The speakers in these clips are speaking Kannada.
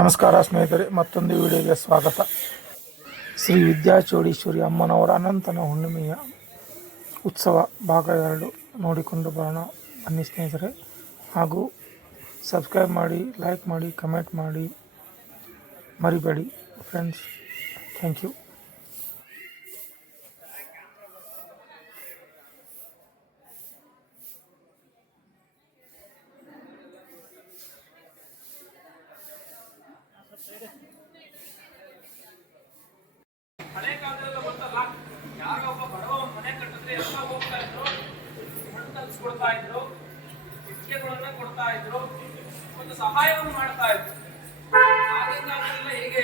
ನಮಸ್ಕಾರ ಸ್ನೇಹಿತರೆ, ಮತ್ತೊಂದು ವಿಡಿಯೋಗೆ ಸ್ವಾಗತ. ಶ್ರೀ ವಿದ್ಯಾಚೌಡೀಶ್ವರಿ ಅಮ್ಮನವರ ಅನಂತನ ಹುಣ್ಣಿಮೆಯ ಉತ್ಸವ ಭಾಗ ಎರಡು ನೋಡಿಕೊಂಡು ಬರೋಣ. ಬನ್ನಿ ಸ್ನೇಹಿತರೆ, ಹಾಗೂ ಸಬ್ಸ್ಕ್ರೈಬ್ ಮಾಡಿ ಲೈಕ್ ಮಾಡಿ ಕಮೆಂಟ್ ಮಾಡಿ ಮರಿಬೇಡಿ ಫ್ರೆಂಡ್ಸ್ ಥ್ಯಾಂಕ್ ಯು ಹಳೆ ಕಾಲದಲ್ಲ ಗೊತ್ತಲ್ಲ ಯಾರೋ ಒಬ್ಬ ಬಡವ ಒಂದ್ ಮನೆ ಕಟ್ಟಿದ್ರೆ ಎಲ್ಲ ಹೋಗ್ತಾ ಇದ್ರು ಮಣ್ಣು ಕಲ್ಸ್ಕೊಡ್ತಾ ಇದ್ರು ಕೊಡ್ತಾ ಇದ್ರು, ಒಂದು ಸಹಾಯವನ್ನು ಮಾಡ್ತಾ ಇದ್ರು. ಆಗಿನ ಹೇಗೆ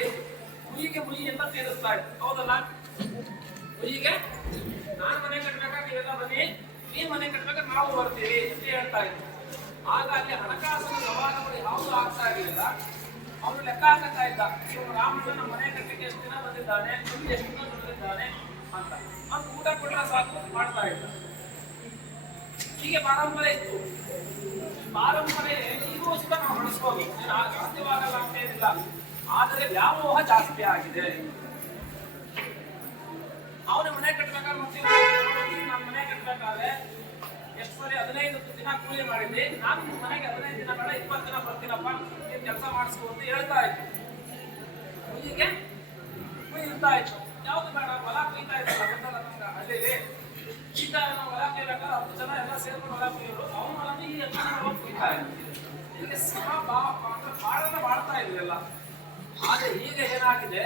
ಮುಯಿಗೆ ಮುಯಿ ಅಂತ ತೀರಿಸ್ತಾ ಇದ್ರು. ಹೌದಲ್ಲ? ಮುಯಿಗೆ ನಾನು ಮನೆ ಕಟ್ಬೇಕಾದ್ರೆ ನೀವೆಲ್ಲ ಬನ್ನಿ? ನೀ ಮನೆ ಕಟ್ಬೇಕಾದ್ರೆ ನಾವು ಬರ್ತೀವಿ ಅಂತ ಹೇಳ್ತಾ ಇದ್ರು. ಆಗ ಅಲ್ಲಿ ಹಣಕಾಸಿನ ವ್ಯವಹಾರಗಳು ಯಾವುದು ಆಗ್ತಾ ಇರಲಿಲ್ಲ. ಅವನು ಲೆಕ್ಕ ಹಾಕತಾ ಇದ್ದ. ಇವ್ನು ರಾಮಣ್ಣ ಮನೆ ಕಟ್ಟಕ್ಕೆ ಎಷ್ಟು ದಿನ ಬಂದಿದ್ದಾನೆ ಎಷ್ಟು ದಿನ ಬಂದಿದ್ದಾನೆ ಅಂತ. ಮತ್ತೆ ಊಟ ಕೊಟ್ಟರೆ ಸಾಕು, ಮಾಡ್ತಾ ಇದ್ದ. ಹೀಗೆ ಪಾರಂಪರೆ ಇತ್ತು. ಪಾರಂಪರೆ ಈಗೂ ಕೂಡ ನಾವು ಆ- ಸಾಧ್ಯವಾಗಲ್ಲ ಅಂತ ಏನಿಲ್ಲ. ಆದರೆ ವ್ಯಾಮೋಹ ಜಾಸ್ತಿ ಆಗಿದೆ. ಅವನು ಮನೆ ಕಟ್ಟಬೇಕಾದ್ರೆ ಮತ್ತೆ ನಮ್ಮ ಮನೆ ಕಟ್ಟಬೇಕಾದ್ರೆ ಎಷ್ಟು ಸರಿ ಹದಿನೈದು ದಿನ ಕೂಲಿ ಮಾಡಿದ್ವಿ ನಾನು ಮನೆಗೆ ಹದಿನೈದು ದಿನ ಬೇಡ, ಇಪ್ಪತ್ತು ದಿನ ಬರ್ತೀನಪ್ಪ. ನೀನು ಕೆಲಸ ಮಾಡಿಸ್ಕೊ ಅಂತ ಹೇಳ್ತಾ ಇತ್ತು ಹೀಗೆ ಕುಯ್ತಾ ಇತ್ತು ಯಾವುದು ಬೇಡ, ಹೊಲ ಕುಯ್ತಾ ಇತ್ತು ಹಳ್ಳಿಲಿ. ಈಗ ನಾವು ಹೊಲ ಕುಯ್ಬೇಕಾದ್ರೆ ಹತ್ತು ಜನ ಎಲ್ಲ ಸೇರ್ಕೊಂಡು ಹೊಲ ಕುಯ್ಯೋರು ಅವನ ಹೊಲನ ಈ ಹತ್ತು ಜನ ಹೋಗಿ ಕುಯ್ತಾ ಇದ್ರು ಹೀಗೆ ಸಮ ಅಂದ್ರೆ ಬಾಳನ್ನ ಬಾಳ್ತಾ ಇದ್ರಲ್ಲ ಆದ್ರೆ ಈಗ ಏನಾಗಿದೆ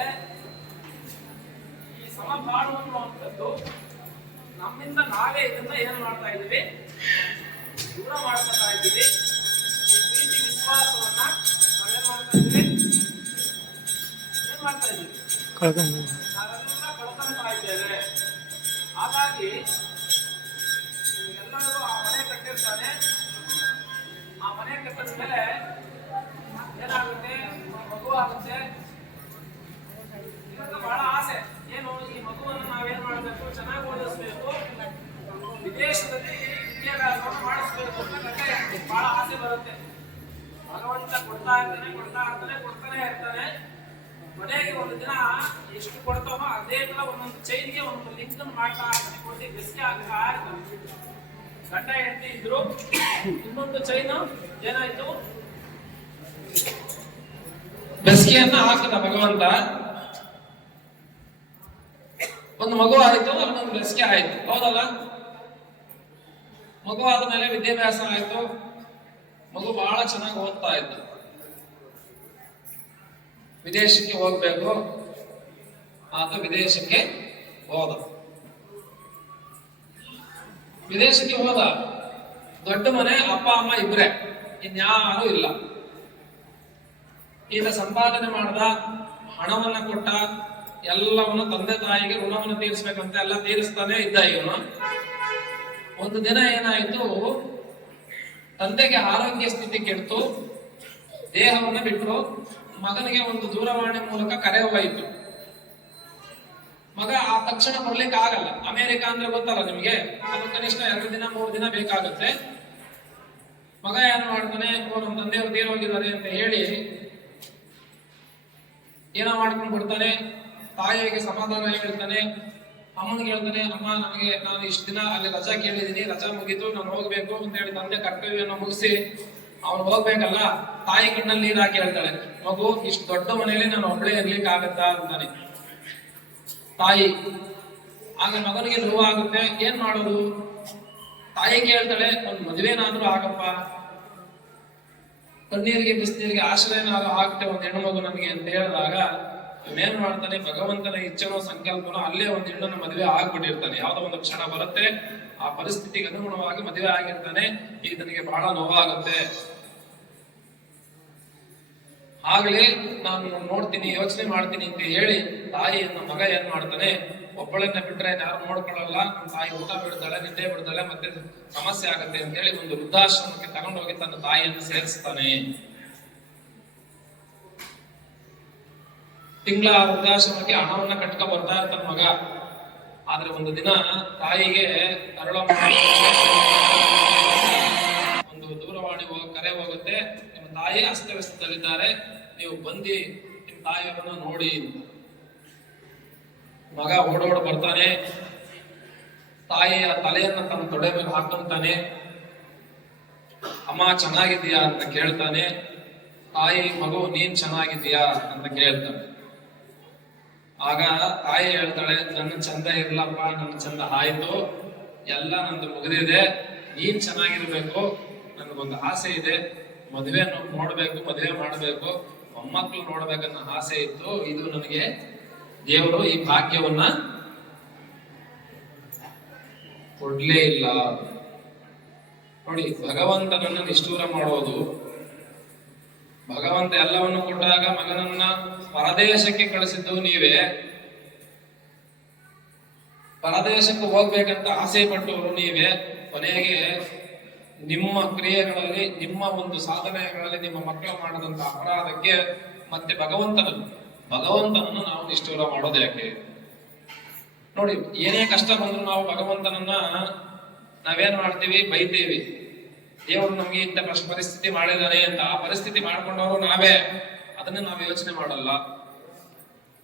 ಈ ಸಮಬಾಳು ಅನ್ನುವಂಥದ್ದು ನಮ್ಮಿಂದ ನಾವೇ ಇದನ್ನ ಏನ್ ಮಾಡ್ತಾ ಇದ್ದೀವಿ ದೂರ ಮಾಡ್ಕೊತಾ ಇದ್ದೀವಿ ಈ ಪ್ರೀತಿ ವಿಶ್ವಾಸವನ್ನ ನಾವೇನ್ ಮಾಡ್ತಾ ಇದ್ದೀವಿ ಏನ್ ಮಾಡ್ತಾ ಇದ್ದೀವಿ ವಿದ್ಯಾಭ್ಯಾಸವನ್ನು ಮಾಡಿಸ್ಬೇಕು ಅಂತ ಗಂಟೆ ಬಹಳ ಆಸೆ ಬರುತ್ತೆ. ಭಗವಂತ ಕೊಡ್ತಾ ಇರ್ತಾನೆ ಕೊಡ್ತಾ ಇರ್ತಾನೆ, ಕೊಡ್ತಾನೆ ಇರ್ತಾನೆ. ಕೊನೆಗೆ ಒಂದು ದಿನ ಎಷ್ಟು ಕೊಡ್ತಾವೋ ಅದೇ ತರ ಒಂದೊಂದು ಚೈನ್ಗೆ ಒಂದೊಂದು ಲಿಂಕ್ ಮಾಡ್ತಾ ಇರ್ತಾನೆ. ಕೊಟ್ಟು ಬೆಸ್ಗೆ ಆಗ್ತಾ ಇರ್ತಾನೆ. ಗಂಡ, ಹೆಂಡತಿ ಇದ್ರು, ಇನ್ನೊಂದು ಚೈನ್ ಏನಾಯ್ತು? ಬೆಸ್ಗೆಯನ್ನ ಹಾಕಿದ ಭಗವಂತ. ಒಂದು ಮಗು ಆಯ್ತು ಅಲ್ಲೊಂದು ಬೆಸ್ಗೆ ಆಯ್ತು. ಹೌದಲ್ಲ? ಮಗು ಆದ್ಮೇಲೆ ವಿದ್ಯಾಭ್ಯಾಸ ಆಯ್ತು. ಮಗು ಬಹಳ ಚೆನ್ನಾಗಿ ಓದ್ತಾ ಇತ್ತು ವಿದೇಶಕ್ಕೆ ಹೋಗ್ಬೇಕು. ಆತ ವಿದೇಶಕ್ಕೆ ಹೋದ. ವಿದೇಶಕ್ಕೆ ಹೋದ. ದೊಡ್ಡ ಮನೆ, ಅಪ್ಪ, ಅಮ್ಮ ಇಬ್ರೆ. ಇನ್ಯಾರು ಇಲ್ಲ. ಈತ ಸಂಪಾದನೆ ಮಾಡ್ದ, ಹಣವನ್ನ ಕೊಟ್ಟ, ಎಲ್ಲವನ್ನು ತಂದೆ ತಾಯಿಗೆ ಋಣವನ್ನು ತೀರಿಸ್ಬೇಕಂತ ಎಲ್ಲ ತೀರಿಸ್ತಾನೆ ಇದ್ದ ಇವನು. ಒಂದು ದಿನ ಏನಾಯಿತು? ತಂದೆಗೆ ಆರೋಗ್ಯ ಸ್ಥಿತಿ ಕೆಡ್ತು. ದೇಹವನ್ನು ಬಿಟ್ಟು ಮಗನಿಗೆ ಒಂದು ದೂರವಾಣಿ ಮೂಲಕ ಕರೆ ಹೋಯಿತು. ಮಗ ಆ ತಕ್ಷಣ ಬರ್ಲಿಕ್ಕೆ ಆಗಲ್ಲ. ಅಮೆರಿಕ ಅಂದ್ರೆ ಗೊತ್ತಲ್ಲ ನಿಮಗೆ? ಅದು ಕನಿಷ್ಠ ಎರಡು ದಿನ, ಮೂರು ದಿನ ಬೇಕಾಗುತ್ತೆ. ಮಗ ಏನು ಮಾಡ್ತಾನೆ? ನಮ್ಮ ತಂದೆಯವರು ತೀರೋಗಿದ್ದಾರೆ ಅಂತ ಹೇಳಿ ಏನೋ ಮಾಡ್ಕೊಂಡು ಬಿಡ್ತಾನೆ ತಾಯಿಗೆ ಸಮಾಧಾನ ಹೇಳ್ತಾನೆ. ಅಮ್ಮನಿಗೆ ಹೇಳ್ತಾನೆ ಅಮ್ಮ ನನಗೆ ನಾನು ಇಷ್ಟು ದಿನ ಅಲ್ಲಿ ರಜಾ ಕೇಳಿದೀನಿ, ರಜಾ ಮುಗಿತು, ನಾನು ಹೋಗ್ಬೇಕು ಅಂತ ಹೇಳಿ ತಂದೆ ಕರ್ತವ್ಯವನ್ನು ಮುಗಿಸಿ ಅವ್ನು ಹೋಗ್ಬೇಕಲ್ಲ, ತಾಯಿ ಕಣ್ಣಲ್ಲಿ ನೀರ್ ಹಾಕಿ ಹೇಳ್ತಾಳೆ ಮಗು, ಇಷ್ಟು ದೊಡ್ಡ ಮನೆಯಲ್ಲಿ ನಾನು ಒಬ್ಬಳೇ ಇರ್ಲಿಕ್ಕೆ ಆಗತ್ತಾ? ಅಂತಾನೆ. ತಾಯಿ, ಆಗ ಮಗನಿಗೆ ನೋವು ಆಗುತ್ತೆ, ಏನ್ ಮಾಡೋದು? ತಾಯಿ ಕೇಳ್ತಾಳೆ ಒಂದ್ ಮದುವೆನಾದ್ರೂ ಆಗಪ್ಪ. ಕಣ್ಣೀರಿಗೆ, ಬಿಸಿನೀರಿಗೆ ಆಶ್ರಯನಾದ್ರೂ ಆಗ್ತೇವೆ ಒಂದ್ ಹೆಣ್ಣು ಮಗು ನನಗೆ, ಅಂತ ಹೇಳಿದಾಗ ಏನ್ ಮಾಡ್ತಾನೆ ಭಗವಂತನ ಇಚ್ಛನೋ ಸಂಕಲ್ಪನೋ ಅಲ್ಲೇ ಒಂದ್ ಹೆಣ್ಣನ್ನು ಮದುವೆ ಆಗ್ಬಿಟ್ಟಿರ್ತಾನೆ. ಯಾವ್ದೋ ಒಂದು ಕ್ಷಣ ಬರುತ್ತೆ, ಆ ಪರಿಸ್ಥಿತಿಗೆ ಅನುಗುಣವಾಗಿ ಮದುವೆ ಆಗಿರ್ತಾನೆ ಈಗ ನನಗೆ ಬಹಳ ನೋವಾಗುತ್ತೆ. ಆಗ್ಲಿ ನಾನು ನೋಡ್ತೀನಿ, ಯೋಚನೆ ಮಾಡ್ತೀನಿ ಅಂತ ಹೇಳಿ ತಾಯಿಯನ್ನ ಮಗ ಏನ್ ಮಾಡ್ತಾನೆ, ಒಬ್ಬಳನ್ನ ಬಿಟ್ರೆ ಯಾರು ನೋಡ್ಕೊಳ್ಳಲ್ಲ ನಮ್ಮ ತಾಯಿ ಊಟ ಬಿಡ್ತಾಳೆ, ನಿದ್ದೆ ಬಿಡ್ತಾಳೆ, ಮತ್ತೆ ಸಮಸ್ಯೆ ಆಗುತ್ತೆ ಅಂತ ಹೇಳಿ ಒಂದು ವೃದ್ಧಾಶ್ರಮಕ್ಕೆ ತಗೊಂಡೋಗಿ ತನ್ನ ತಾಯಿಯನ್ನು ಸೇರಿಸ್ತಾನೆ. ತಿಂಗಳ ವೃದ್ಧಾಶ್ರಮಕ್ಕೆ ಹಣವನ್ನ ಕಟ್ಕ ಬರ್ತಾ ಇರ್ತಾನ ಮಗ. ಆದ್ರೆ ಒಂದು ದಿನ ತಾಯಿಗೆ ತರಳ ಒಂದು ದೂರವಾಣಿ ಕರೆ ಹೋಗುತ್ತೆ. ನಿಮ್ಮ ತಾಯಿ ಅಸ್ತವ್ಯಸ್ತದಲ್ಲಿದ್ದಾರೆ. ನೀವು ಬಂದು ನಿಮ್ಮ ತಾಯಿಯವರನ್ನ ನೋಡಿ. ಮಗ ಓಡೋಡ್ ಬರ್ತಾನೆ. ತಾಯಿಯ ತಲೆಯನ್ನ ತನ್ನ ತೊಡೆ ಮೇಲೆ ಹಾಕೊಂತಾನೆ ಅಮ್ಮ ಚೆನ್ನಾಗಿದ್ದೀಯಾ ಅಂತ ಕೇಳ್ತಾನೆ. ತಾಯಿ ಮಗು ನೀನ್ ಚೆನ್ನಾಗಿದ್ದೀಯಾ ಅಂತ ಕೇಳ್ತಾನೆ. ಆಗ ತಾಯಿ ಹೇಳ್ತಾಳೆ, ನನ್ನ ಚಂದ ಇರ್ಲಪ್ಪ, ನನ್ನ ಚಂದ ಆಯ್ತು. ಎಲ್ಲ ನಂದು ಮುಗಿದಿದೆ. ನೀನ್ ಚೆನ್ನಾಗಿರ್ಬೇಕು. ನನ್ಗೊಂದು ಆಸೆ ಇದೆ. ಮದುವೆ ನೋಡ್ಬೇಕು, ಮದುವೆ ಮಾಡ್ಬೇಕು. ಮೊಮ್ಮಕ್ಳು ನೋಡ್ಬೇಕನ್ನೋ ಆಸೆ ಇತ್ತು. ಇದು ನನಗೆ ದೇವರು ಈ ಭಾಗ್ಯವನ್ನ ಕೊಡ್ಲೇ ಇಲ್ಲ. ನೋಡಿ, ಭಗವಂತನನ್ನ ನಿಷ್ಠೂರ ಮಾಡೋದು ಭಗವಂತ ಎಲ್ಲವನ್ನು ಕೊಟ್ಟಾಗ ಮಗನನ್ನ ಪರದೇಶಕ್ಕೆ ಕಳಿಸಿದ್ದು ನೀವೇ. ಪರದೇಶಕ್ಕೆ ಹೋಗ್ಬೇಕಂತ ಆಸೆ ಪಟ್ಟವರು ನೀವೇ. ಕೊನೆಗೆ ನಿಮ್ಮ ಕ್ರಿಯೆಗಳಲ್ಲಿ, ನಿಮ್ಮ ಒಂದು ಸಾಧನೆಗಳಲ್ಲಿ ನಿಮ್ಮ ಮಕ್ಕಳು ಮಾಡದಂತ ಅಪರಾಧಕ್ಕೆ ಮತ್ತೆ ಭಗವಂತನನ್ನು ಭಗವಂತನನ್ನು ನಾವು ನಿಷ್ಠೂರ ಮಾಡೋದು ಯಾಕೆ? ನೋಡಿ, ಏನೇ ಕಷ್ಟ ಬಂದ್ರು ನಾವು ಭಗವಂತನನ್ನ ನಾವೇನ್ ಮಾಡ್ತೀವಿ? ಬೈತೀವಿ. ದೇವರು ನಮಗೆ ಇಂಥ ಪರಿಸ್ಥಿತಿ ಮಾಡಿದಾನೆ ಅಂತ ಆ ಪರಿಸ್ಥಿತಿ ಮಾಡ್ಕೊಂಡವರು ನಾವೇ. ಅದನ್ನ ನಾವು ಯೋಚನೆ ಮಾಡಲ್ಲ.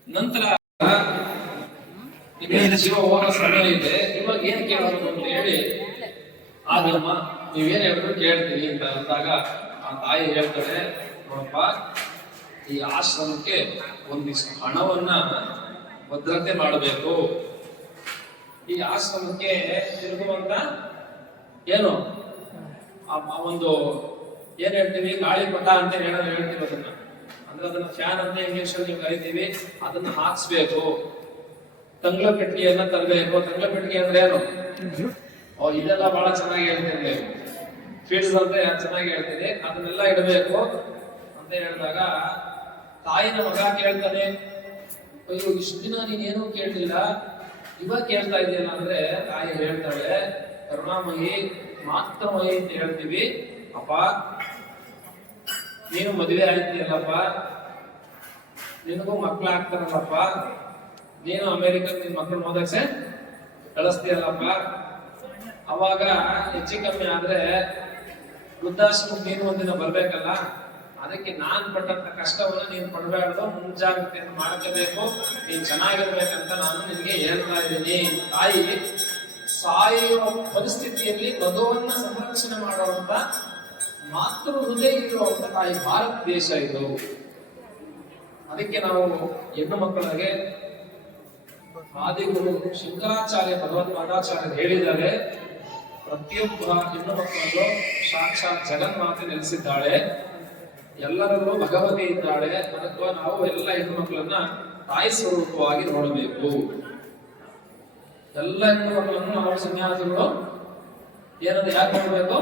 ನಂತರ ನಿಮಗೆ ಸಮಯ ಇದೆ. ಇವಾಗ ಏನ್ ಕೇಳೋದು ಅಂತ ಹೇಳಿ. ಆಗಮ್ಮ ನೀವೇನ್ ಹೇಳಿದ್ರು ಕೇಳ್ತೀನಿ ಅಂತ ಅಂದಾಗ ಆ ತಾಯಿ ಹೇಳ್ತಾರೆ ನೋಡಪ್ಪ, ಈ ಆಶ್ರಮಕ್ಕೆ ಒಂದಿಷ್ಟು ಹಣವನ್ನ ಭದ್ರತೆ ಮಾಡಬೇಕು. ಈ ಆಶ್ರಮಕ್ಕೆ ತಿರುಗುವಂತ ಏನು? ಆ ಒಂದು ಏನ್ ಹೇಳ್ತೀವಿ, ಗಾಳಿ ಪಟ ಅಂತ ಹೇಳೋದು ಹೇಳ್ತೀವಿ ಅದನ್ನ. ಅಂದ್ರೆ ಅದನ್ನ ಫ್ಯಾನ್ ಅಂತ ಇಂಗ್ಲಿಷ್ ಅಲ್ಲಿ ಕರಿತೀವಿ, ಅದನ್ನ ಹಾಕ್ಸ್ಬೇಕು. ತಂಗ್ಲ ಪೆಟ್ಟಿಗೆಯನ್ನ ತರಬೇಕು. ತಂಗ್ಲ ಪೆಟ್ಟಿಗೆ ಅಂದ್ರೆ ಏನು? ಇದೆಲ್ಲ ಬಹಳ ಚೆನ್ನಾಗಿ ಹೇಳ್ತೀನಿ ಫೀಲ್ಡ್ಸ್ ಅಂತ ಚೆನ್ನಾಗಿ ಹೇಳ್ತೀನಿ ಅದನ್ನೆಲ್ಲ ಇಡಬೇಕು. ಅಂತ ಹೇಳಿದಾಗ, ತಾಯಿನ ಮಗ ಕೇಳ್ತಾನೆ, ಅಯ್ಯೋ, ಇಷ್ಟು ದಿನ ನೀನೇನು ಕೇಳಲಿಲ್ಲ. ಇವಾಗ ಕೇಳ್ತಾ ಇದೆಯಲ್ಲ ಅಂದ್ರೆ ತಾಯಿ ಹೇಳ್ತಾಳೆ, ಕರುಣಾಮಯಿ ಮಾತೃಮಯಿ ಅಂತ ಹೇಳ್ತೀವಿ. ಅಪ್ಪ, ನೀನು ಮದುವೆ ಆಯ್ತಿಯಲ್ಲಪ್ಪ? ನಿನಗೂ ಮಕ್ಕಳು ಆಗ್ತಾರಲ್ಲಪ್ಪ? ನೀನು ಅಮೆರಿಕಕ್ಕೆ ನಿನ್ನ ಮಕ್ಕಳು ಓದಕ್ಕೆ ಕಳಿಸ್ತೀಯಲ್ಲಪ್ಪ? ಅವಾಗ ಹೆಚ್ಚು ಕಮ್ಮಿ ಆದ್ರೆ ವೃದ್ಧಾಶ್ರಮಕ್ಕೆ ನೀನು ಒಂದಿನ ಬರ್ಬೇಕಲ್ಲ? ಅದಕ್ಕೆ ನಾನ್ ಪಟ್ಟಂತ ಕಷ್ಟವನ್ನ ನೀನು ಪಡಬಾರ್ದು ಮುಂಜಾಗ್ರತೆಯನ್ನು ಮಾಡ್ಕೋಬೇಕು. ನೀನ್ ಚೆನ್ನಾಗಿರ್ಬೇಕಂತ ನಾನು ನಿನ್ಗೆ ಹೇಳ್ತಾ ಇದ್ದೀನಿ. ತಾಯಿ ಸಾಯುವ ಪರಿಸ್ಥಿತಿಯಲ್ಲಿ ಮಗುವನ್ನ ಸಂರಕ್ಷಣೆ ಮಾಡುವಂತ ಮಾತೃ ಹೃದಯ ಇರುವಂತ ತಾಯಿ ಭಾರತ ದೇಶ ಇದು. ಅದಕ್ಕೆ ನಾವು ಹೆಣ್ಣು ಮಕ್ಕಳಿಗೆ ಆದಿಗುರು ಶಂಕರಾಚಾರ್ಯ ಭಗವತ್ಪಾದಾಚಾರ್ಯ ಹೇಳಿದ್ದಾರೆ. ಪ್ರತಿಯೊಬ್ಬ ಹೆಣ್ಣು ಮಕ್ಕಳಲ್ಲೂ ಸಾಕ್ಷಾತ್ ಜಗನ್ಮಾತೆ ನೆಲೆಸಿದ್ದಾಳೆ. ಎಲ್ಲರಲ್ಲೂ ಭಗವತಿ ಇದ್ದಾಳೆ. ಅದಕ್ಕೂ ನಾವು ಎಲ್ಲ ಹೆಣ್ಣು ಮಕ್ಕಳನ್ನ ತಾಯಿ ಸ್ವರೂಪವಾಗಿ ನೋಡಬೇಕು. ಎಲ್ಲ ಮಕ್ಕಳನ್ನು ನಾವು ಸನ್ಯಾಸಿಗಳು ಏನಂದ್ರೆ ಯಾಕೆ ಮಾಡಬೇಕು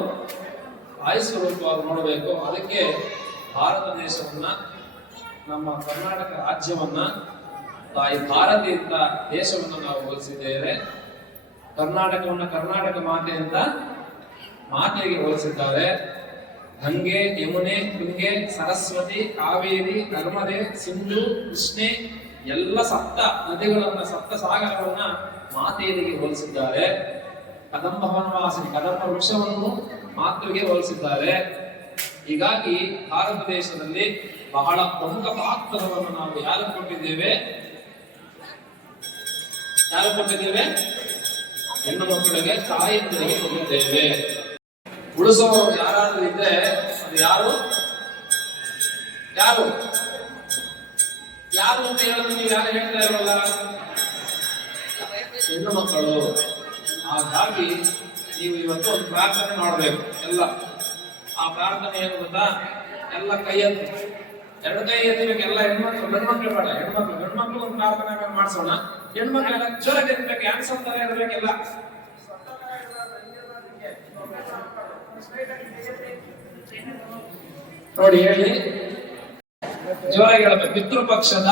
ಆಯುಷ್ ಸ್ವರೂಪವಾಗಿ ನೋಡಬೇಕು. ಅದಕ್ಕೆ ಭಾರತ ದೇಶವನ್ನ, ನಮ್ಮ ಕರ್ನಾಟಕ ರಾಜ್ಯವನ್ನ ತಾಯಿ ಭಾರತಿ ಅಂತ ದೇಶವನ್ನು ನಾವು ಹೋಲಿಸಿದ್ದೇವೆ. ಕರ್ನಾಟಕವನ್ನ ಕರ್ನಾಟಕ ಮಾತೆ ಅಂತ ಮಾತೆಗೆ ಹೋಲಿಸಿದ್ದಾರೆ. ಗಂಗೆ, ಯಮುನೆ ತುಂಗೆ ಸರಸ್ವತಿ, ಕಾವೇರಿ, ನರ್ಮದೆ, ಸಿಂಧು, ಕೃಷ್ಣೆ, ಎಲ್ಲ ಸಪ್ತ ನದಿಗಳನ್ನ, ಸಪ್ತ ಸಾಗರವನ್ನ ಮಾತೆಯರಿಗೆ ಹೋಲಿಸಿದ್ದಾರೆ. ಕದಂಬ ವನವಾಸಿನಿ ಕದಂಬ ವೃಕ್ಷವನ್ನು ಮಾತೃಗೆ ಹೋಲಿಸಿದ್ದಾರೆ. ಹೀಗಾಗಿ ಭಾರತ ದೇಶದಲ್ಲಿ ಬಹಳ ಪ್ರಮುಖ ಪಾತ್ರವನ್ನು ನಾವು ಯಾರು ಕೊಟ್ಟಿದ್ದೇವೆ? ಯಾರು ಕೊಟ್ಟಿದ್ದೇವೆ? ಹೆಣ್ಣು ಮಕ್ಕಳಿಗೆ ತಾಯಿಯಂದಿರಿಗೆ ಕೊಟ್ಟಿದ್ದೇವೆ. ಉಳಿಸುವವರು ಯಾರಾದ್ರೂ ಇದ್ರೆ ಅದು ಯಾರು? ಯಾರು? ಯಾರು ಅಂತ ಹೇಳಿದ್ರೆ ನೀವು ಯಾರು ಹೇಳ್ತಾ ಇರೋಲ್ಲ? ಹೆಣ್ಣು ಮಕ್ಕಳು ಹಾಗಾಗಿ ನೀವು ಇವತ್ತು ಒಂದು ಪ್ರಾರ್ಥನೆ ಮಾಡಬೇಕು, ಎಲ್ಲ. ಆ ಪ್ರಾರ್ಥನೆ ಏನು ಗೊತ್ತಾ? ಎಲ್ಲ ಕೈ ಎತ್ತಿ. ಎರಡು ಕೈ ಎತ್ತಿಬೇಕು, ಎಲ್ಲ ಹೆಣ್ಮಕ್ಳು, ಗಂಡ್ಮಕ್ಳು ಬೇಡ, ಹೆಣ್ಮಕ್ಳು. ಗಂಡ್ಮಕ್ಳು ಒಂದು ಪ್ರಾರ್ಥನೆ ಮಾಡಿಸೋಣ. ಹೆಣ್ಮಕ್ಳೆಲ್ಲ ಜೋರಾಗಿ ಇರ್ಬೇಕು ಆನ್ಸರ್ ತರ ಇರಬೇಕಿಲ್ಲ. ನೋಡಿ, ಹೇಳಿ. ಜೋರಾಗಿ ಹೇಳಬೇಕು. ಪಿತೃಪಕ್ಷದ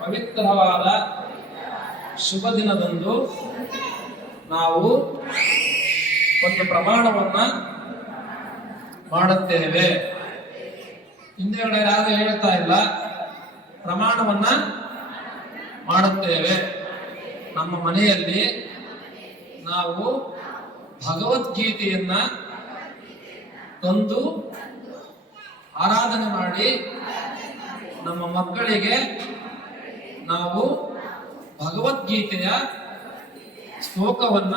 ಪವಿತ್ರವಾದ ಶುಭ ದಿನದಂದು ನಾವು ಒಂದು ಪ್ರಮಾಣವನ್ನ ಮಾಡುತ್ತೇವೆ. ಹಿಂದೆಗಡೆ ಯಾರು ಹೇಳ್ತಾ ಇಲ್ಲ, ಪ್ರಮಾಣವನ್ನ ಮಾಡುತ್ತೇವೆ. ನಮ್ಮ ಮನೆಯಲ್ಲಿ ನಾವು ಭಗವದ್ಗೀತೆಯನ್ನ ತಂದು ಆರಾಧನೆ ಮಾಡಿ ನಮ್ಮ ಮಕ್ಕಳಿಗೆ ನಾವು ಭಗವದ್ಗೀತೆಯ ಶ್ಲೋಕವನ್ನ,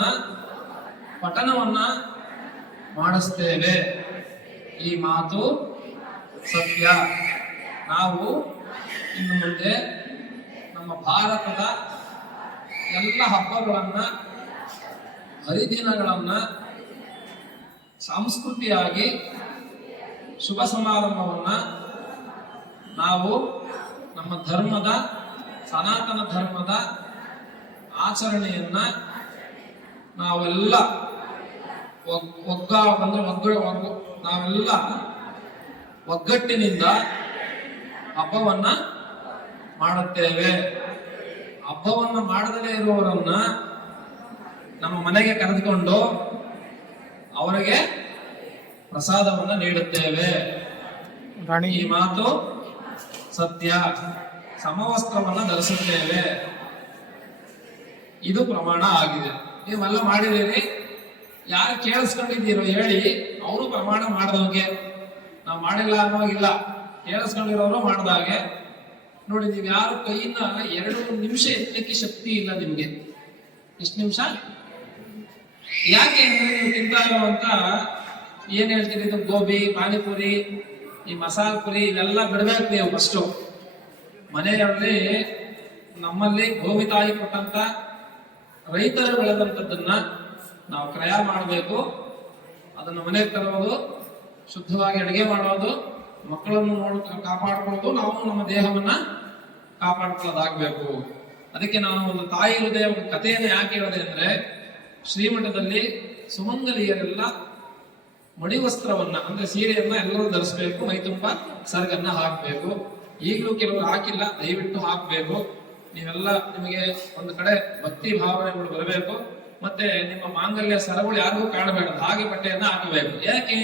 ಪಠನವನ್ನ ಮಾಡಿಸ್ತೇವೆ. ಈ ಮಾತು ಸತ್ಯ. ನಾವು ಇನ್ನು ಮುಂದೆ ನಮ್ಮ ಭಾರತದ ಎಲ್ಲ ಹಬ್ಬಗಳನ್ನ, ಹರಿದಿನಗಳನ್ನ ಸಾಂಸ್ಕೃತಿಯಾಗಿ ಶುಭ ಸಮಾರಂಭವನ್ನ ನಾವು ನಮ್ಮ ಧರ್ಮದ, ಸನಾತನ ಧರ್ಮದ ಆಚರಣೆಯನ್ನ ನಾವೆಲ್ಲ ಒಗ್- ಒಗ್ಗ ಅಂದ್ರೆ ಒಗ್ಗ ನಾವೆಲ್ಲ ಒಗ್ಗಟ್ಟಿನಿಂದ ಹಬ್ಬವನ್ನ ಮಾಡುತ್ತೇವೆ. ಹಬ್ಬವನ್ನು ಮಾಡದಲೇ ಇರುವವರನ್ನ ನಮ್ಮ ಮನೆಗೆ ಕರೆದುಕೊಂಡು ಅವರಿಗೆ ಪ್ರಸಾದವನ್ನ ನೀಡುತ್ತೇವೆ. ರಾಣಿ. ಈ ಮಾತು ಸತ್ಯ. ಸಮವಸ್ತ್ರವನ್ನು ಧರಿಸುತ್ತೇವೆ. ಇದು ಪ್ರಮಾಣ ಆಗಿದೆ. ನೀವೆಲ್ಲ ಮಾಡಿದ್ದೀರಿ. ಯಾರು ಕೇಳಿಸ್ಕೊಂಡಿದ್ದೀರೋ ಹೇಳಿ, ಅವರು ಪ್ರಮಾಣ ಮಾಡಿದವಂಗೆ. ನಾವು ಮಾಡಿಲ್ಲ ಅನ್ನೋಗಿಲ್ಲ ಕೇಳಿಸ್ಕೊಂಡಿರೋರು ಹಾಗೆ. ನೋಡಿ, ನೀವು ಯಾರು ಕೈಯಿಂದ ಎರಡು ನಿಮಿಷ ಎತ್ತಲಿಕ್ಕೆ ಶಕ್ತಿ ಇಲ್ಲ ನಿಮಗೆ. ಎಷ್ಟು ನಿಮಿಷ? ಯಾಕೆ ಅಂದ್ರೆ ನೀವು ತಿಂತಾ ಇರುವಂತ ಏನ್ ಹೇಳ್ತೀರಿ? ಇದು ಗೋಬಿ, ಪಾನಿಪುರಿ, ಈ ಮಸಾಲ ಪುರಿ, ಇವೆಲ್ಲ ಬಿಡಬೇಕು ನೀವು ಫಸ್ಟು ಮನೆಯಲ್ಲಿ ನಮ್ಮಲ್ಲಿ ಗೋಬಿ ತಾಯಿ ಕೊಟ್ಟಂತ ರೈತರು ಬೆಳೆದಂಥದ್ದನ್ನ ನಾವು ಕ್ರಯ ಮಾಡಬೇಕು. ಅದನ್ನು ಮನೆಗೆ ತರೋದು, ಶುದ್ಧವಾಗಿ ಅಡುಗೆ ಮಾಡೋದು, ಮಕ್ಕಳನ್ನು ನೋಡ್ ಕಾಪಾಡ್ಕೊಳ್ಳೋದು ನಾವು ನಮ್ಮ ದೇಹವನ್ನ ಕಾಪಾಡ್ಕೊಳ್ಳೋದಾಗಬೇಕು. ಅದಕ್ಕೆ ನಾನು ಒಂದು ತಾಯಿ ಹೃದಯ ಒಂದು ಕಥೆಯನ್ನು ಯಾಕೆ ಹೇಳಿದೆ ಅಂದ್ರೆ, ಶ್ರೀಮಠದಲ್ಲಿ ಸುಮಂಗಲಿಯರೆಲ್ಲ ಮಡಿ ವಸ್ತ್ರವನ್ನ, ಅಂದ್ರೆ ಸೀರೆಯನ್ನ ಎಲ್ಲರೂ ಧರಿಸಬೇಕು ಮೈ ತುಂಬ ಸರ್ಗನ್ನ ಹಾಕಬೇಕು. ಈಗಲೂ ಕೆಲವರು ಹಾಕಿಲ್ಲ, ದಯವಿಟ್ಟು ಹಾಕ್ಬೇಕು. ನೀವೆಲ್ಲ ನಿಮಗೆ ಒಂದು ಕಡೆ ಭಕ್ತಿ ಭಾವನೆಗಳು ಬರಬೇಕು, ಮತ್ತೆ ನಿಮ್ಮ ಮಾಂಗಲ್ಯ ಸರಗಳು ಯಾರಿಗೂ ಕಾಣಬೇಡ, ಹಾಗೆ ಬಟ್ಟೆಯನ್ನ ಹಾಕಬೇಕು. ಯಾಕೆ?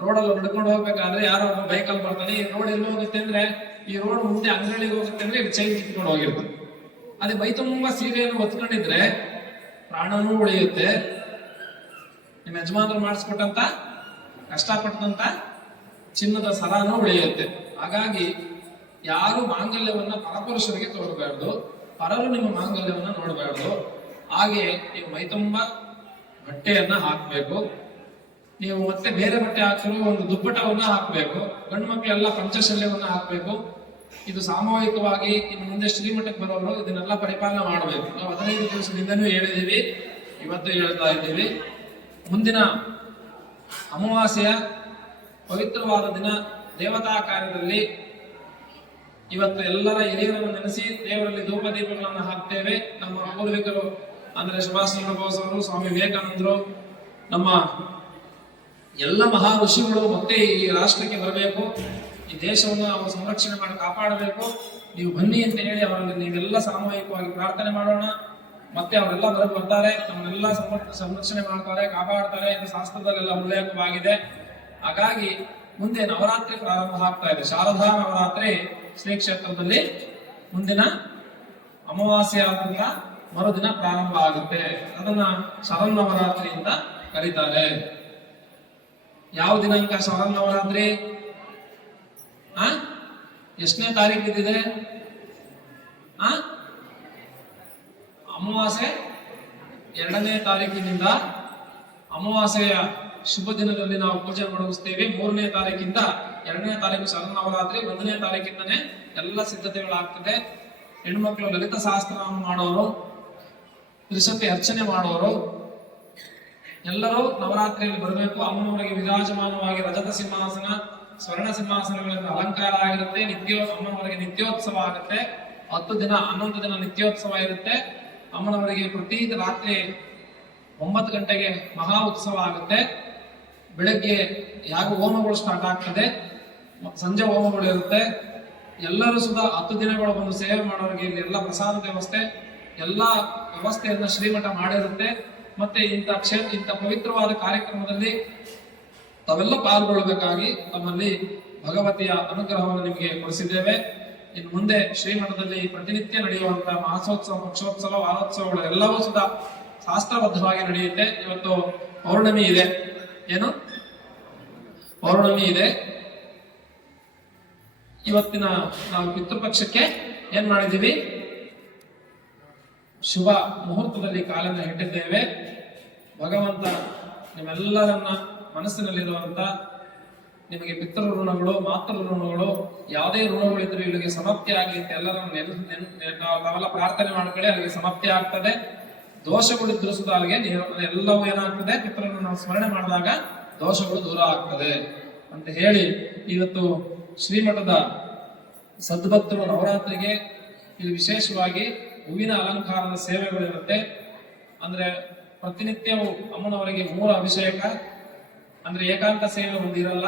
ರೋಡಲ್ಲಿ ನಡ್ಕೊಂಡು ಹೋಗ್ಬೇಕಾದ್ರೆ ಯಾರೋ ಒಬ್ಬ ಬೈಕಲ್ಲಿ ಬರ್ತಾನೆ, ಈ ರೋಡ್ ಎಲ್ಲಿ ಹೋಗುತ್ತೆ ಅಂದ್ರೆ, ಈ ರೋಡ್ ಮುಂದೆ ಅಂಗಡಿಗೆ ಹೋಗುತ್ತೆ ಅಂದ್ರೆ ಚೈನ್ ಕಿತ್ಕೊಂಡು ಹೋಗಿರ್ತಾನೆ ಅದೇ ಬೈ ತುಂಬಾ ಸೀರೆಯನ್ನು ಹೊತ್ಕೊಂಡಿದ್ರೆ ಪ್ರಾಣನೂ ಉಳಿಯುತ್ತೆ. ನಿಮ್ಮ ಯಜಮಾನರು ಮಾಡಿಸ್ಕೊಟ್ಟಂತ, ಕಷ್ಟಪಟ್ಟಂತ ಚಿನ್ನದ ಸರಾನು ಉಳಿಯುತ್ತೆ. ಹಾಗಾಗಿ ಯಾರು ಮಾಂಗಲ್ಯವನ್ನ ಪರಪುರುಷರಿಗೆ ತೋರಬಾರ್ದು, ಪರರು ನಿಮ್ಮ ಮಾಂಗಲ್ಯವನ್ನ ನೋಡಬಾರ್ದು. ಹಾಗೆ ನೀವು ಮೈತುಂಬ ಬಟ್ಟೆಯನ್ನ ಹಾಕಬೇಕು. ನೀವು ಮತ್ತೆ ಬೇರೆ ಬಟ್ಟೆ ಹಾಕಿದ್ರು ಒಂದು ದುಪ್ಪಟವನ್ನ ಹಾಕಬೇಕು. ಗಂಡು ಮಕ್ಕಳೆಲ್ಲ ಪಂಚಶಲ್ಯವನ್ನ ಹಾಕಬೇಕು. ಇದು ಸಾಮೂಹಿಕವಾಗಿ ಇನ್ನು ಮುಂದೆ ಶ್ರೀಮಠಕ್ಕೆ ಬರೋರು ಇದನ್ನೆಲ್ಲ ಪರಿಪಾಲನೆ ಮಾಡಬೇಕು. ನಾವು ಹದಿನೈದು ದಿವಸದಿಂದನೂ ಹೇಳಿದ್ದೀವಿ, ಇವತ್ತು ಹೇಳ್ತಾ ಇದ್ದೀವಿ. ಮುಂದಿನ ಅಮಾವಾಸ್ಯೆಯ ಪವಿತ್ರವಾದ ದಿನ ದೇವತಾ ಕಾರ್ಯದಲ್ಲಿ ಇವತ್ತು ಎಲ್ಲರ ಹಿರಿಯರನ್ನು ನೆನೆಸಿ ದೇವರಲ್ಲಿ ಧೂಪ ದೀಪಗಳನ್ನು ಹಾಕ್ತೇವೆ. ನಮ್ಮ ಪೂರ್ವಿಕರು ಅಂದ್ರೆ ಸುಭಾಷ್ ಚಂದ್ರ ಬೋಸ್ ಅವರು, ಸ್ವಾಮಿ ವಿವೇಕಾನಂದರು, ನಮ್ಮ ಎಲ್ಲ ಮಹಾ ಋಷಿಗಳು ಮತ್ತೆ ಈ ರಾಷ್ಟ್ರಕ್ಕೆ ಬರಬೇಕು. ಈ ದೇಶವನ್ನು ಅವರು ಸಂರಕ್ಷಣೆ ಮಾಡಿ ಕಾಪಾಡಬೇಕು. ನೀವು ಬನ್ನಿ ಅಂತ ಹೇಳಿ ಅವರಲ್ಲಿ ನೀವೆಲ್ಲ ಸಾಮೂಹಿಕವಾಗಿ ಪ್ರಾರ್ಥನೆ ಮಾಡೋಣ. ಮತ್ತೆ ಅವರೆಲ್ಲ ಬರ ಬರ್ತಾರೆ. ನಮ್ಮನ್ನೆಲ್ಲ ಸಂರ- ಸಂರಕ್ಷಣೆ ಮಾಡ್ತಾರೆ, ಕಾಪಾಡ್ತಾರೆ. ಶಾಸ್ತ್ರದಲ್ಲೆಲ್ಲ ಉಲ್ಲೇಖವಾಗಿದೆ ಹಾಗಾಗಿ ಮುಂದೆ ನವರಾತ್ರಿ ಪ್ರಾರಂಭ ಆಗ್ತಾ ಇದೆ. ಶಾರದಾ ನವರಾತ್ರಿ. ಶ್ರೀ ಕ್ಷೇತ್ರದಲ್ಲಿ ಮುಂದಿನ ಅಮಾವಾಸ್ಯ ಆದಂತ ಮರುದಿನ ಪ್ರಾರಂಭ ಆಗುತ್ತೆ. ಅದನ್ನ ಶರನ್ನವರಾತ್ರಿ ಅಂತ ಕರೀತಾರೆ. ಯಾವ ದಿನಾಂಕ ಶರನ್ನವರಾತ್ರಿ ಆ? ಎಷ್ಟನೇ ತಾರೀಕು ಬಿದ್ದಿದೆ ಆ? ಅಮಾವಾಸ್ಯೆ ಎರಡನೇ ತಾರೀಕಿನಿಂದ ಅಮಾವಾಸ್ಯೆಯ ಶುಭ ದಿನದಲ್ಲಿ ನಾವು ಪೂಜೆ ಮಾಡಿಸ್ತೇವೆ ಮೂರನೇ ತಾರೀಕಿಂದ ಎರಡನೇ ತಾರೀಕು ಶರಣವರಾತ್ರಿ. ಒಂದನೇ ತಾರೀಕಿಂದನೇ ಎಲ್ಲ ಸಿದ್ಧತೆಗಳಾಗ್ತದೆ. ಹೆಣ್ಮಕ್ಳು ಲಲಿತ ಸಹಸ್ರನಾಮ ಮಾಡೋರು, ತ್ರಿಶತಿ ಅರ್ಚನೆ ಮಾಡೋರು, ಎಲ್ಲರೂ ನವರಾತ್ರಿಯಲ್ಲಿ ಬರಬೇಕು. ಅಮ್ಮನವರಿಗೆ ವಿರಾಜಮಾನವಾಗಿ ರಜತ ಸಿಂಹಾಸನ, ಸ್ವರ್ಣ ಸಿಂಹಾಸನಗಳಿಂದ ಅಲಂಕಾರ ಆಗಿರುತ್ತೆ. ನಿತ್ಯೋ, ಅಮ್ಮನವರಿಗೆ ನಿತ್ಯೋತ್ಸವ ಆಗುತ್ತೆ. ಹತ್ತು ದಿನ, ಹನ್ನೊಂದು ದಿನ ನಿತ್ಯೋತ್ಸವ ಇರುತ್ತೆ. ಅಮ್ಮನವರಿಗೆ ಪ್ರತಿ ರಾತ್ರಿ ಒಂಬತ್ತು ಗಂಟೆಗೆ ಮಹಾ ಉತ್ಸವ ಆಗುತ್ತೆ. ಬೆಳಗ್ಗೆ ಯಾಗ ಹೋಮಗಳು ಸ್ಟಾರ್ಟ್ ಆಗ್ತದೆ ಸಂಜೆ ಹೋಮಗಳು ಇರುತ್ತೆ. ಎಲ್ಲರೂ ಸುದ ಹತ್ತು ದಿನಗಳು ಬಂದು ಸೇವೆ ಮಾಡೋರಿಗೆ ಇಲ್ಲಿ ಎಲ್ಲ ಪ್ರಸಾದ ವ್ಯವಸ್ಥೆ, ಎಲ್ಲ ವ್ಯವಸ್ಥೆಯನ್ನ ಶ್ರೀಮಠ ಮಾಡಿರುತ್ತೆ. ಮತ್ತೆ ಇಂಥ ಕ್ಷೇತ್ರ ಇಂಥ ಪವಿತ್ರವಾದ ಕಾರ್ಯಕ್ರಮದಲ್ಲಿ ತಾವೆಲ್ಲ ಪಾಲ್ಗೊಳ್ಳಬೇಕಾಗಿ ತಮ್ಮಲ್ಲಿ ಭಗವತಿಯ ಅನುಗ್ರಹವನ್ನು ನಿಮಗೆ ಕೊಡಿಸಿದ್ದೇವೆ. ಇನ್ನು ಮುಂದೆ ಶ್ರೀಮಠದಲ್ಲಿ ಪ್ರತಿನಿತ್ಯ ನಡೆಯುವಂತಹ ಮಾಸೋತ್ಸವ ಪಕ್ಷೋತ್ಸವ ವಾರೋತ್ಸವಗಳು ಎಲ್ಲವೂ ಸುಧಾ ಶಾಸ್ತ್ರಬದ್ಧವಾಗಿ ನಡೆಯುತ್ತೆ. ಇವತ್ತು ಪೌರ್ಣಮಿ ಇದೆ. ಏನು? ಪೌರ್ಣಮಿ ಇದೆ. ಇವತ್ತಿನ ನಾವು ಪಿತೃಪಕ್ಷಕ್ಕೆ ಏನ್ ಮಾಡಿದೀವಿ ಶುಭ ಮುಹೂರ್ತದಲ್ಲಿ ಕಾಲನ್ನ ಇಟ್ಟಿದ್ದೇವೆ. ಭಗವಂತ ನಿಮ್ಮೆಲ್ಲರನ್ನ ಮನಸ್ಸಿನಲ್ಲಿರುವಂತ ನಿಮಗೆ ಪಿತೃ ಋಣಗಳು, ಮಾತೃ ಋಣಗಳು, ಯಾವುದೇ ಋಣಗಳಿದ್ರು ಇಲ್ಲಿಗೆ ಸಮಾಪ್ತಿ ಆಗಲಿ ಎಲ್ಲರನ್ನು ನೆನ್ ನಾವೆಲ್ಲ ಪ್ರಾರ್ಥನೆ ಮಾಡ್ಕೊಳ್ಳಿ ಅಲ್ಲಿಗೆ ಸಮಾಪ್ತಿ ಆಗ್ತದೆ. ದೋಷಗಳು ಸುದ ಅಲ್ಲಿಗೆ ಎಲ್ಲವೂ ಏನಾಗ್ತದೆ? ಪಿತೃರನ್ನು ನಾವು ಸ್ಮರಣೆ ಮಾಡಿದಾಗ ದೋಷಗಳು ದೂರ ಆಗ್ತದೆ ಅಂತ ಹೇಳಿ ಇವತ್ತು ಶ್ರೀಮಠದ ಸದ್ಭಕ್ತರು ನವರಾತ್ರಿಗೆ ಇದು ವಿಶೇಷವಾಗಿ ಹೂವಿನ ಅಲಂಕಾರದ ಸೇವೆಗಳಿರುತ್ತೆ ಅಂದ್ರೆ ಪ್ರತಿನಿತ್ಯವೂ ಅಮ್ಮನವರಿಗೆ ಮೂರು ಅಭಿಷೇಕ, ಅಂದ್ರೆ ಏಕಾಂತ ಸೇವೆ ಒಂದಿರಲ್ಲ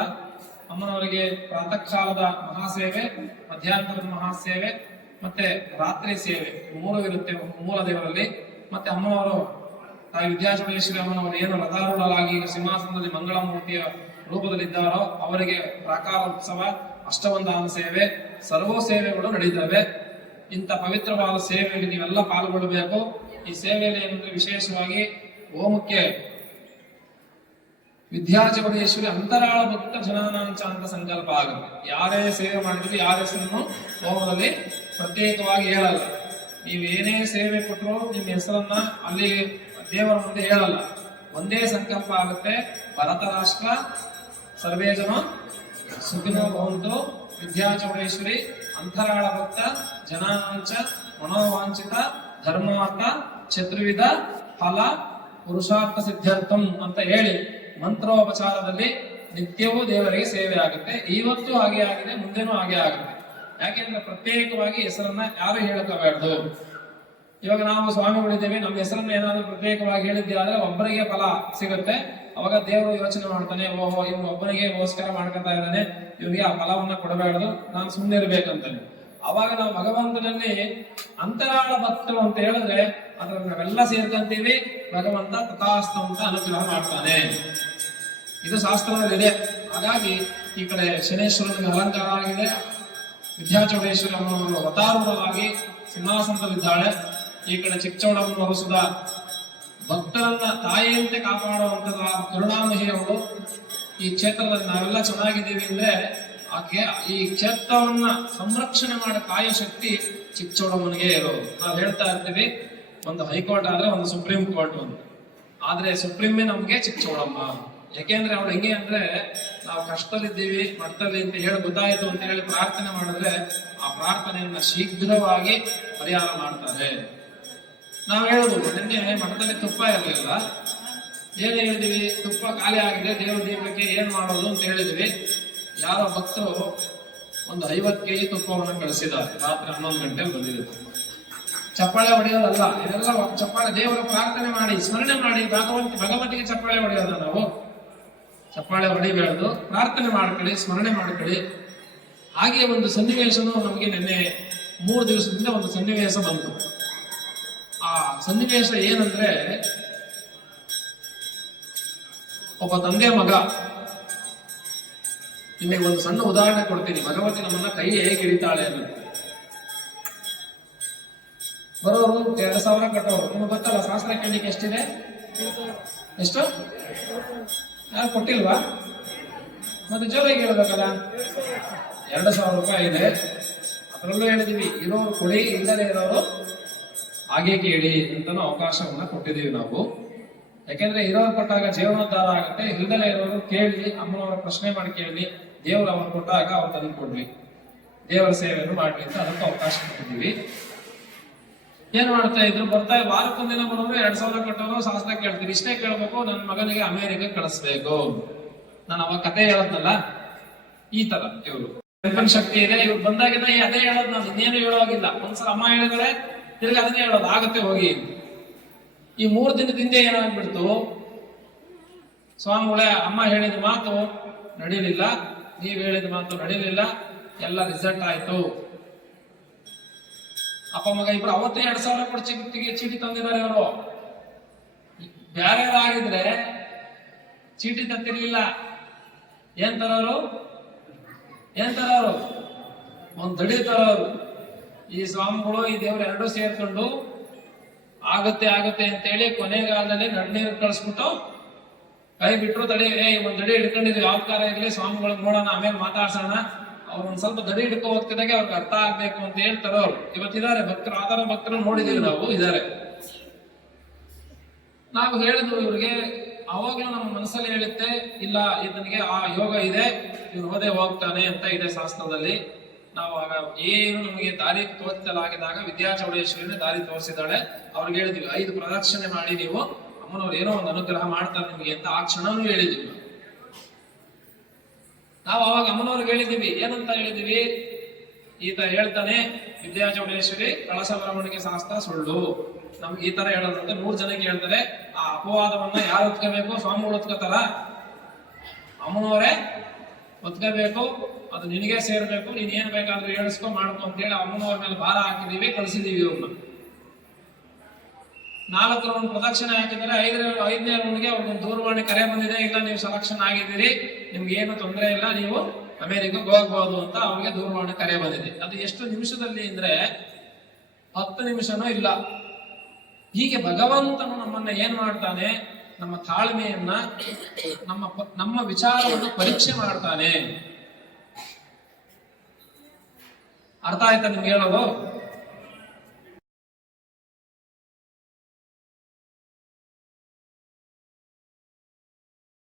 ಅಮ್ಮನವರಿಗೆ ಪ್ರಾತಃ ಕಾಲದ ಮಹಾಸೇವೆ, ಮಧ್ಯಾಹ್ನದ ಮಹಾಸೇವೆ, ಮತ್ತೆ ರಾತ್ರಿ ಸೇವೆ ಮೂರು ಇರುತ್ತೆ ಮೂಲ ದೇವರಲ್ಲಿ. ಮತ್ತೆ ಅಮ್ಮನವರು ತಾಯಿ ವಿದ್ಯಾಚರಣೆ ಅಮ್ಮನವರು ಏನು ರಥಾರೂಢರಾಗಿ ಸಿಂಹಾಸನದಲ್ಲಿ ಮಂಗಳಮೂರ್ತಿಯ ರೂಪದಲ್ಲಿದ್ದಾರೋ ಅವರಿಗೆ ಪ್ರಾಕಾರ ಉತ್ಸವ, ಅಷ್ಟವಂದಾನ ಸೇವೆ, ಸರ್ವೋ ಸೇವೆಗಳು ನಡೀತವೆ. ಇಂಥ ಪವಿತ್ರವಾದ ಸೇವೆಯಲ್ಲಿ ನೀವೆಲ್ಲ ಪಾಲ್ಗೊಳ್ಳಬೇಕು. ಈ ಸೇವೆಯಲ್ಲಿ ಏನಂದ್ರೆ ವಿಶೇಷವಾಗಿ ಓಮಕ್ಕೆ ವಿದ್ಯಾಚವರೇಶ್ವರಿ ಅಂತರಾಳ ಭಕ್ತ ಜನಾನಾಂಚ ಅಂತ ಸಂಕಲ್ಪ ಆಗುತ್ತೆ. ಯಾರೇ ಸೇವೆ ಮಾಡಿದ್ರು ಯಾರ ಹೆಸರನ್ನು ಹೋಮದಲ್ಲಿ ಪ್ರತ್ಯೇಕವಾಗಿ ಹೇಳಲ್ಲ. ನೀವು ಏನೇ ಸೇವೆ ಕೊಟ್ಟರು ನಿಮ್ಮ ಹೆಸರನ್ನ ಅಲ್ಲಿ ದೇವರ ಮುಂದೆ ಹೇಳಲ್ಲ. ಒಂದೇ ಸಂಕಲ್ಪ ಆಗುತ್ತೆ. ಭರತ ರಾಷ್ಟ್ರ ಸರ್ವೇ ಜನ ಸುಖಿನೋ ವಿದ್ಯಾ ವಿದ್ಯಾಚೌಡೇಶ್ವರಿ ಅಂತರಾಳ ಭಕ್ತ ಜನಾಂಚ ಮನೋವಾಂಚಿತ, ಧರ್ಮಾರ್ಥ, ಚತುರ್ವಿಧ, ಫಲ, ಪುರುಷಾರ್ಥ ಸಿದ್ಧಾರ್ಥಂ ಅಂತ ಹೇಳಿ ಮಂತ್ರೋಪಚಾರದಲ್ಲಿ ನಿತ್ಯವೂ ದೇವರಿಗೆ ಸೇವೆ ಆಗುತ್ತೆ. ಇವತ್ತು ಹಾಗೆ ಆಗಿದೆ, ಮುಂದೆನೂ ಹಾಗೆ ಆಗುತ್ತೆ. ಯಾಕೆಂದ್ರೆ ಪ್ರತ್ಯೇಕವಾಗಿ ಹೆಸರನ್ನ ಯಾರು ಹೇಳಕಬಾರ್ದು. ಇವಾಗ ನಾವು ಸ್ವಾಮಿಗಳಿದ್ದೇವೆ ನಮ್ಮ ಹೆಸರನ್ನ ಏನಾದ್ರೂ ಪ್ರತ್ಯೇಕವಾಗಿ ಹೇಳಿದ್ದೆ ಆದ್ರೆ ಒಬ್ಬರಿಗೆ ಫಲ ಸಿಗುತ್ತೆ. ಅವಾಗ ದೇವರು ಯೋಚನೆ ಮಾಡ್ತಾನೆ, ಓಹೋ ಇವ್ನು ಒಬ್ಬನಿಗೆ ಗೋಸ್ಕರ ಮಾಡ್ಕೊತಾ ಇದ್ದಾನೆ, ಇವರಿಗೆ ಆ ಫಲವನ್ನ ಕೊಡಬಾರದು ನಾನು ಸುಮ್ಮನೆ ಇರ್ಬೇಕಂತಾನೆ ಅವಾಗ ನಾವು ಭಗವಂತನಲ್ಲಿ ಅಂತರಾಳ ಭಕ್ತರು ಅಂತ ಹೇಳಿದ್ರೆ ಅದ್ರ ನಾವೆಲ್ಲ ಸೇರ್ಕೊಂತೀವಿ, ಭಗವಂತ ತಥಾಸ್ತ ಅಂತ ಅನುಗ್ರಹ ಮಾಡ್ತಾನೆ. ಇದು ಶಾಸ್ತ್ರದಲ್ಲಿದೆ. ಹಾಗಾಗಿ ಈ ಕಡೆ ಶನೇಶ್ವರನಿಗೆ ಅಲಂಕಾರ ಆಗಿದೆ. ವಿದ್ಯಾಚೌಡೇಶ್ವರಿ ಅವರು ಅವತಾರೂಢವಾಗಿ ಸಿಂಹಾಸನದಲ್ಲಿದ್ದಾಳೆ. ಈ ಕಡೆ ಚಿಕ್ಕಚೌಡಮ್ಮನವರು ಸುಧಾ ಭಕ್ತರನ್ನ ತಾಯಿಯಂತೆ ಕಾಪಾಡುವಂತದ ಕರುಣಾಮಹಿಯವರು ಈ ಕ್ಷೇತ್ರದಲ್ಲಿ ನಾವೆಲ್ಲ ಚೆನ್ನಾಗಿದ್ದೀವಿ ಅಂದ್ರೆ ಆಕೆ ಈ ಕ್ಷೇತ್ರವನ್ನ ಸಂರಕ್ಷಣೆ ಮಾಡೋ ಕಾಯೋ ಶಕ್ತಿ ಚಿಕ್ಕಚೌಡಮ್ಮನಿಗೆ ಇರೋದು. ನಾವು ಹೇಳ್ತಾ ಇರ್ತೀವಿ, ಒಂದು ಹೈಕೋರ್ಟ್ ಆದ್ರೆ ಒಂದು ಸುಪ್ರೀಂ ಕೋರ್ಟ್ ಒಂದು. ಆದ್ರೆ ಸುಪ್ರೀಮೇ ನಮ್ಗೆ ಚಿಕ್ಕಚೌಡಮ್ಮ. ಯಾಕೆಂದ್ರೆ ಅವ್ರು ಹೆಂಗೆ ಅಂದ್ರೆ, ನಾವು ಕಷ್ಟದಲ್ಲಿದ್ದೀವಿ, ಮಟ್ಟದಲ್ಲಿ ಅಂತ ಹೇಳಿ ಗೊತ್ತಾಯ್ತು ಅಂತ ಹೇಳಿ ಪ್ರಾರ್ಥನೆ ಮಾಡಿದ್ರೆ ಆ ಪ್ರಾರ್ಥನೆಯನ್ನ ಶೀಘ್ರವಾಗಿ ಪರಿಹಾರ ಮಾಡ್ತಾರೆ. ನಾವು ಹೇಳುದು ನಿನ್ನೆ ಮಠದಲ್ಲಿ ತುಪ್ಪ ಇರಲಿಲ್ಲ. ಏನು ಹೇಳಿದ್ವಿ, ತುಪ್ಪ ಖಾಲಿ ಆಗಿದೆ, ದೇವ್ರ ದೀಪಕ್ಕೆ ಏನು ಮಾಡೋದು ಅಂತ ಹೇಳಿದ್ವಿ. ಯಾರೋ ಭಕ್ತರು ಒಂದು ಐವತ್ತು ಕೆಜಿ ತುಪ್ಪವನ್ನು ಕಳಿಸಿದ್ದಾರೆ. ರಾತ್ರಿ ಹನ್ನೊಂದು ಗಂಟೆಗೆ ಬಂದಿದೆ ಚಪ್ಪಾಳೆ ಹೊಡೆಯೋದಲ್ಲ, ಇದೆಲ್ಲ ಚಪ್ಪಾಳೆ, ದೇವರ ಪ್ರಾರ್ಥನೆ ಮಾಡಿ, ಸ್ಮರಣೆ ಮಾಡಿ, ಭಗವಂತ, ಭಗವಂತಿಗೆ ಚಪ್ಪಾಳೆ ಹೊಡೆಯೋದ ನಾವು. ಚಪ್ಪಾಳೆ ಹೊಡಿಬೇಡದು ಪ್ರಾರ್ಥನೆ ಮಾಡ್ಕೊಳ್ಳಿ, ಸ್ಮರಣೆ ಮಾಡ್ಕೊಳ್ಳಿ. ಹಾಗೆ ಒಂದು ಸನ್ನಿವೇಶನು ನಮಗೆ ನಿನ್ನೆ ಮೂರು ದಿವಸದಿಂದ ಒಂದು ಸನ್ನಿವೇಶ ಬಂತು. ಸನ್ನಿವೇಶ ಏನಂದ್ರೆ, ಒಬ್ಬ ತಂದೆ ಮಗ, ನಿಮಗೆ ಒಂದು ಸಣ್ಣ ಉದಾಹರಣೆ ಕೊಡ್ತೀನಿ. ಭಗವತಿ ನಮ್ಮನ್ನ ಕೈ ಹೇಗೆ ಹಿಡಿತಾಳೆ ಅನ್ನೋದು ಬರೋರು ಎರಡು ಸಾವಿರ ಕಟ್ಟೋರು. ನಿಮಗೆ ಗೊತ್ತಲ್ಲ ಶಾಸ್ತ್ರ ಕೇಳಲಿಕ್ಕೆ ಎಷ್ಟಿದೆ? ಎಷ್ಟು? ಯಾರು ಕೊಟ್ಟಿಲ್ವಾ? ಮತ್ತೆ ಜೋರಾಗಿ ಹೇಳ್ಬೇಕಲ್ಲ? ಎರಡು ಸಾವಿರ ರೂಪಾಯಿ ಇದೆ. ಅದರಲ್ಲೂ ಹೇಳಿದೀವಿ, ಇರೋರು ಕೊಡಿ, ಇಲ್ಲದೆ ಇರೋರು ಹಾಗೆ ಕೇಳಿ ಅಂತ ಅವಕಾಶವನ್ನ ಕೊಟ್ಟಿದ್ದೀವಿ ನಾವು. ಯಾಕೆಂದ್ರೆ ಇರೋರು ಕೊಟ್ಟಾಗ ಜೀವನೋದ್ಧಾರ ಆಗುತ್ತೆ. ಇಲ್ದಲೇ ಇರೋರು ಕೇಳಿ, ಅಮ್ಮನವರ ಪ್ರಶ್ನೆ ಮಾಡಿ ಕೇಳಿ, ದೇವರು ಅವ್ರು ಕೊಟ್ಟಾಗ ಅವ್ರು ತಂದು ಕೊಡ್ಲಿ ದೇವರ ಸೇವೆಯನ್ನು ಮಾಡ್ಲಿ ಅಂತ ಅದಕ್ಕೆ ಅವಕಾಶ ಕೊಟ್ಟಿದ್ದೀವಿ. ಏನ್ ಮಾಡ್ತಾ ಇದ್ರು, ಬರ್ತಾ ವಾರಕ್ಕೊಂದಿನ ಬರೋರು ಎರಡ್ ಸಾವಿರ ಕಟ್ಟೋರು ಶಾಸ್ತ್ರ ಕೇಳ್ತೀವಿ ಇಷ್ಟೇ ಕೇಳ್ಬೇಕು ನನ್ನ ಮಗನಿಗೆ ಅಮೇರಿಕೆ ಕಳಿಸ್ಬೇಕು. ನಾನು ಅವಾಗ ಕತೆ ಹೇಳದ್ನಲ್ಲ, ಈ ತರ ಇವರು. ಶಕ್ತಿ ಇದೆ. ಇವ್ರು ಬಂದಾಗಿಂದ ಅದೇ ಹೇಳೋದ್ ನಾನು. ಇನ್ನೇನು ಹೇಳೋಗಿಲ್ಲ ಒಂದ್ಸಲ ಅಮ್ಮ ಹೇಳಿದ್ರೆ ತಿರ್ಗಿ ಅದನ್ನೇ ಹೇಳೋದು ಆಗತ್ತೆ ಹೋಗಿ. ಈ ಮೂರು ದಿನದಿಂದ ಏನಾಗ್ಬಿಡ್ತು ಸ್ವಾಮಿಗಳೇ, ಅಮ್ಮ ಹೇಳಿದ ಮಾತು ನಡೀಲಿಲ್ಲ. ನೀವು ಹೇಳಿದ ಮಾತು ನಡೀಲಿಲ್ಲ. ಎಲ್ಲ ರಿಸಲ್ಟ್ ಆಯ್ತು. ಅಪ್ಪ ಮಗ ಇಬ್ರು ಅವತ್ತೇ ಎರಡ್ ಸಾವಿರ ಕೊಟ್ಟು ಚೀಟಿ ಚೀಟಿ ತಂದಿದ್ದಾರೆ ಅವರು ಬೇರೆ ಆಗಿದ್ರೆ ಚೀಟಿ ತತ್ತಿರ್ಲಿಲ್ಲ ಏನ್ ತರೋರು? ಏನ್ ತರೋರು? ಒಂದ್ ದಡಿ ತರೋರು. ಈ ಸ್ವಾಮಿಗಳು, ಈ ದೇವ್ರು ಎರಡೂ ಸೇರ್ಕೊಂಡು ಆಗತ್ತೆ ಆಗತ್ತೆ ಅಂತೇಳಿ ಕೊನೆಗಾಲದಲ್ಲಿ ನಡ್ನೀರು ಕಳಿಸ್ಬಿಟ್ಟು ಕೈ ಬಿಟ್ರು ತಡಿ, ಏ, ಒಂದ್ ದಡಿ ಹಿಡ್ಕೊಂಡಿದ್ವಿ, ಯಾವ ಕಾರ ಇರ್ಲಿ ಸ್ವಾಮಿಗಳಿಗೆ ನೋಡೋಣ, ಆಮೇಲೆ ಮಾತಾಡ್ಸೋಣ. ಅವ್ರು ಒಂದ್ ಸ್ವಲ್ಪ ದಡಿ ಹಿಡ್ಕೊ ಹೋಗ್ತಿದ್ದಾಗೆ ಅವ್ರಿಗೆ ಅರ್ಥ ಆಗ್ಬೇಕು ಅಂತ ಹೇಳ್ತಾರೆ ಅವ್ರು. ಇವತ್ತಿದ್ದಾರೆ, ಭಕ್ತರು ಆತರ ಭಕ್ತರು ನೋಡಿದೀವಿ ನಾವು, ಇದ್ದಾರೆ. ನಾವು ಹೇಳಿದ್ರು ಇವ್ರಿಗೆ, ಅವಾಗ್ಲೂ ನಮ್ಮ ಮನಸ್ಸಲ್ಲಿ ಹೇಳುತ್ತೆ, ಇಲ್ಲ ಇದನಿಗೆ ಆ ಯೋಗ ಇದೆ, ಇವ್ರು ಓದೇ ಹೋಗ್ತಾನೆ ಅಂತ ಇದೆ ಶಾಸ್ತ್ರದಲ್ಲಿ. ನಾವು ಆಗ ಏನು ನಮಗೆ ದಾರಿ ತೋರಿಸಲಾಗಿದಾಗ ವಿದ್ಯಾ ಚೌಡೇಶ್ವರಿನ ದಾರಿ ತೋರಿಸಿದಾಳೆ ಅವ್ರಿಗೆ ಹೇಳಿದ್ವಿ, ಐದು ಪ್ರದಕ್ಷಿಣೆ ಮಾಡಿ ನೀವು, ಅಮ್ಮನವ್ರು ಏನೋ ಒಂದು ಅನುಗ್ರಹ ಮಾಡ್ತಾರೆ ನಿಮಗೆ ಅಂತ ಆ ಕ್ಷಣನೂ ಹೇಳಿದ್ವಿ ನಾವು. ಅವಾಗ ಅಮ್ಮನವ್ರಿಗೆ ಹೇಳಿದ್ದೀವಿ, ಏನಂತ ಹೇಳಿದೀವಿ ಈತ ಹೇಳ್ತಾನೆ ವಿದ್ಯಾ ಚೌಡೇಶ್ವರಿ ಕಳಸ ಬರವಣಿಗೆ ಶಾಸ್ತ್ರ ಸುಳ್ಳು. ನಮ್ಗೆ ಈ ತರ ಹೇಳೋದಂತೆ ಮೂರ್ ಜನಕ್ಕೆ ಹೇಳ್ತಾರೆ, ಆ ಅಪವಾದವನ್ನ ಯಾರು ಒತ್ಕೋಬೇಕು? ಸ್ವಾಮಿಗಳು ಒತ್ಕೋತಾರ? ಅಮ್ಮನವರೇ, ಒತ್ಕೋಬೇಕು. ಅದು ನಿನಗೆ ಸೇರ್ಬೇಕು, ನೀನು ಏನ್ ಬೇಕಾದ್ರೂ ಹೇಳಿಸ್ಕೊ ಮಾಡ್ಕೊ ಅಂತೇಳಿ ಅಮ್ಮನವ್ರ ಮೇಲೆ ಭಾರ ಹಾಕಿದೀವಿ ಕಳಿಸಿದೀವಿ ಅವ್ರನ್ನ ನಾಲ್ಕು ಒಂದು ಪ್ರದಕ್ಷಿಣೆ ಹಾಕಿದರೆ ಐದರ, ಐದನೇ ರೌಂಡ್ಗೆ ಅವ್ರಿಗೊಂದು ದೂರವಾಣಿ ಕರೆ ಬಂದಿದೆ, ಇಲ್ಲ ನೀವು ಸೆಲೆಕ್ಷನ್ ಆಗಿದ್ದೀರಿ, ನಿಮ್ಗೆ ಏನು ತೊಂದರೆ ಇಲ್ಲ, ನೀವು ಅಮೆರಿಕಕ್ಕೆ ಹೋಗ್ಬೋದು ಅಂತ ಅವ್ರಿಗೆ ದೂರವಾಣಿ ಕರೆ ಬಂದಿದೆ. ಅದು ಎಷ್ಟು ನಿಮಿಷದಲ್ಲಿ ಅಂದ್ರೆ ಹತ್ತು ನಿಮಿಷನೂ ಇಲ್ಲ. ಹೀಗೆ ಭಗವಂತನು ನಮ್ಮನ್ನ ಏನ್ ಮಾಡ್ತಾನೆ? ನಮ್ಮ ತಾಳ್ಮೆಯನ್ನ, ನಮ್ಮ ನಮ್ಮ ವಿಚಾರವನ್ನು ಪರೀಕ್ಷೆ ಮಾಡ್ತಾನೆ. ಅರ್ಥ ಆಯ್ತಾ ನಿಮ್ಗೆ ಹೇಳೋದು?